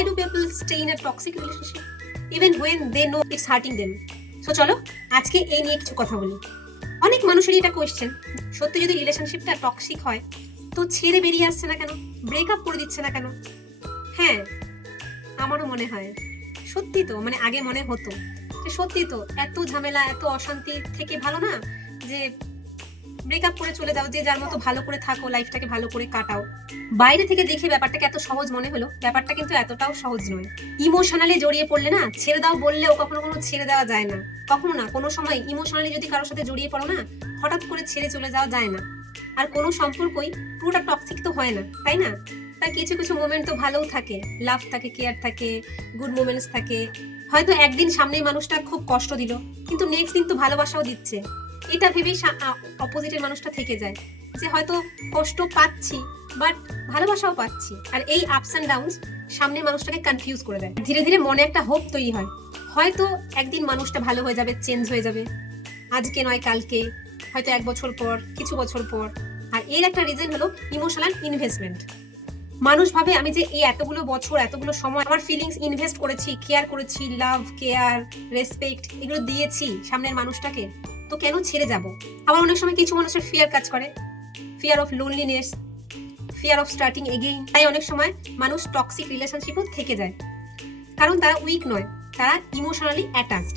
Why do people stay in a toxic relationship even when they know it's hurting them? So চলো আজকে এই নিয়ে কিছু কথা বলি। অনেক মানুষেরই এটা কোয়েশ্চেন, সত্যি যদি রিলেশনশিপটা টক্সিক হয় তো ছেড়ে বেরিয়ে আসছে না কেন, ব্রেকআপ করে দিচ্ছে না কেন? হ্যাঁ, আমারও মনে হয় সত্যি তো, মানে আগে মনে হতো যে সত্যি তো এত ঝামেলা এত অশান্তি থেকে ভালো না যে ব্রেকআপ করে চলে যাও, যে যার মতো ভালো করে থাকো, লাইফটাকে ভালো করে কাটাও। বাইরে থেকে দেখে ব্যাপারটাকে এত সহজ মনে হলো, ব্যাপারটা কিন্তু এতটাও সহজ নয়। ইমোশনালি জড়িয়ে পড়লে না, ছেড়ে দাও বললেও কখনো কোনো ছেড়ে দেওয়া যায় না, কখনো না। কোনো সময় ইমোশনালি যদি কারোর সাথে জড়িয়ে পড়ো না, হঠাৎ করে ছেড়ে চলে যাওয়া যায় না। আর কোনো সম্পর্কই পুরোটা টক্সিক তো হয় না, তাই না? তার কিছু কিছু মোমেন্ট তো ভালোও থাকে, লাভ থাকে, কেয়ার থাকে, গুড মোমেন্টস থাকে। হয়তো একদিন সামনের মানুষটা খুব কষ্ট দিল, কিন্তু নেক্সট দিন তো ভালোবাসাও দিচ্ছে। এটা ভেবেই অপোজিটের মানুষটা থেকে যায় যে হয়তো কষ্ট পাচ্ছি বাট ভালোবাসাও পাচ্ছি। আর এই আপস অ্যান্ড ডাউনস সামনের মানুষটাকে কনফিউজ করে দেয়। ধীরে ধীরে মনে একটা হোপ তৈরি হয়, হয়তো একদিন মানুষটা ভালো হয়ে যাবে, চেঞ্জ হয়ে যাবে, আজকে নয় কালকে, হয়তো 1 বছর পর, কিছু বছর পর। আর এর একটা রিজন হলো ইমোশনাল ইনভেস্টমেন্ট। মানুষ ভাবে আমি যে এই এতগুলো বছর এতগুলো সময় আমার ফিলিংস ইনভেস্ট করেছি, কেয়ার করেছি, লাভ কেয়ার রেসপেক্ট এগুলো দিয়েছি সামনের মানুষটাকে, তো কেন ছেড়ে যাব? আবার অনেক সময় কিছু মানুষের ফিয়ার কাজ করে, fear of loneliness, fear of starting again. তাই অনেক সময় মানুষ টক্সিক রিলেশনশিপও থেকে যায়, কারণ তারা উইক নয়, তারা ইমোশনালি অ্যাটাচড।